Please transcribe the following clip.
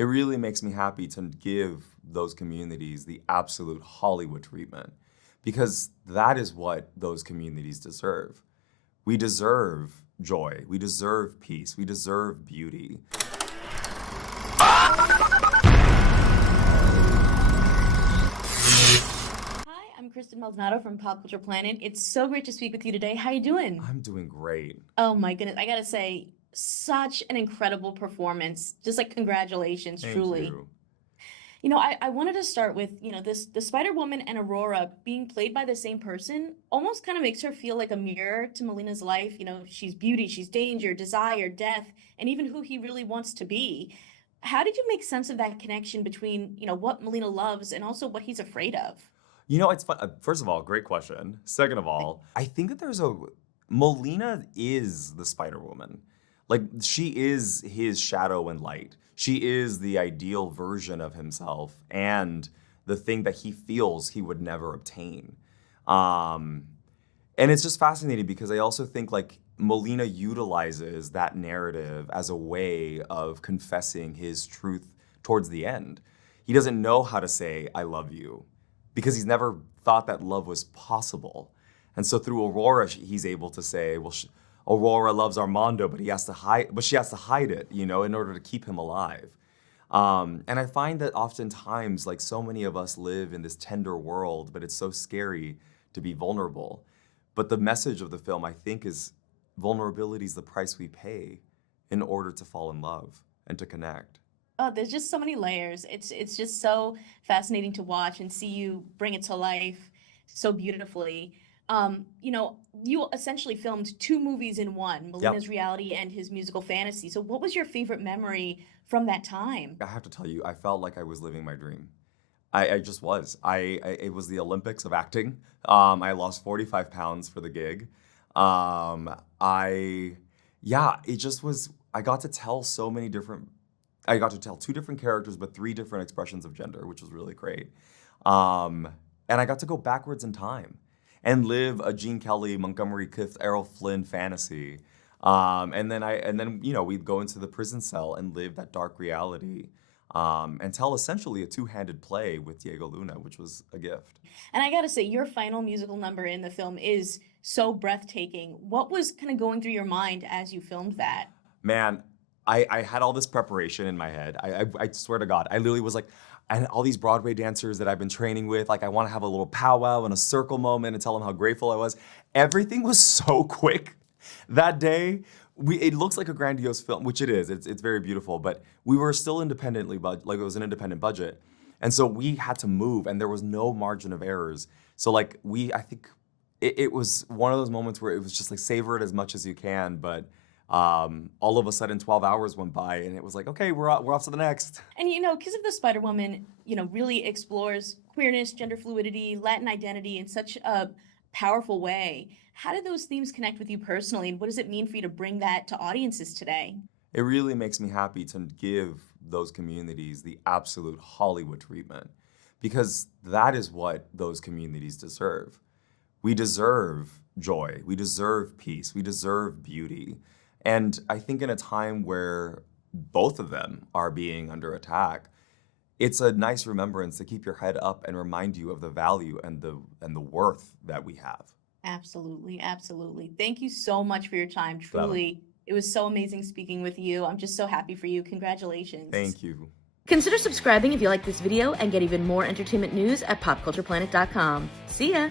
It really makes me happy to give those communities the absolute Hollywood treatment because that is what those communities deserve. We deserve joy, we deserve peace, we deserve beauty. Hi, I'm Kristen Maldonado from Pop Culture Planet. It's so great to speak with you today. How you doing? I'm doing great. Oh my goodness, I gotta say, such an incredible performance. Just like congratulations, Thank truly. you. I wanted to start with, this the Spider-Woman and Aurora being played by the same person almost kind of makes her feel like a mirror to Melina's life. She's beauty, she's danger, desire, death, and even who he really wants to be. How did you make sense of that connection between, what Melina loves and also what he's afraid of? It's fun. First of all, great question. Second of all, I think that Molina is the Spider Woman. Like, she is his shadow and light. She is the ideal version of himself and the thing that he feels he would never obtain. Um, and it's just fascinating because I also think like Molina utilizes that narrative as a way of confessing his truth towards the end. He doesn't know how to say, I love you, because he's never thought that love was possible. And so through Aurora, he's able to say, well, Aurora loves Armando, but she has to hide it, in order to keep him alive. And I find that oftentimes, like so many of us live in this tender world, but it's so scary to be vulnerable. But the message of the film, I think, is vulnerability is the price we pay in order to fall in love and to connect. Oh, there's just so many layers. It's just so fascinating to watch and see you bring it to life so beautifully. You essentially filmed two movies in one, Yep. Melina's reality and his musical fantasy. So what was your favorite memory from that time? I have to tell you, I felt like I was living my dream. I just was. It was the Olympics of acting. I lost 45 pounds for the gig. It just was. I got to tell two different characters, but three different expressions of gender, which was really great. And I got to go backwards in time and live a Gene Kelly, Montgomery Clift, Errol Flynn fantasy. And then we'd go into the prison cell and live that dark reality, and tell essentially a two-handed play with Diego Luna, which was a gift. And I gotta say, your final musical number in the film is so breathtaking. What was kind of going through your mind as you filmed that? Man, I had all this preparation in my head. I swear to God, I literally was like, and all these Broadway dancers that I've been training with, like I want to have a little powwow and a circle moment and tell them how grateful I was. Everything was so quick that day. It looks like a grandiose film, which it is. It's very beautiful, but we were still independently, like it was an independent budget. And so we had to move and there was no margin of errors. So like I think it was one of those moments where it was just like savor it as much as you can, but all of a sudden 12 hours went by and it was like, okay, we're off to the next. And Kiss of the Spider Woman, really explores queerness, gender fluidity, Latin identity in such a powerful way. How did those themes connect with you personally, and what does it mean for you to bring that to audiences today? It really makes me happy to give those communities the absolute Hollywood treatment because that is what those communities deserve. We deserve joy, we deserve peace, we deserve beauty. And I think in a time where both of them are being under attack, it's a nice remembrance to keep your head up and remind you of the value and the worth that we have. Absolutely, absolutely. Thank you so much for your time. Claro. Truly, it was so amazing speaking with you. I'm just so happy for you. Congratulations. Thank you. Consider subscribing if you like this video and get even more entertainment news at popcultureplanet.com. See ya!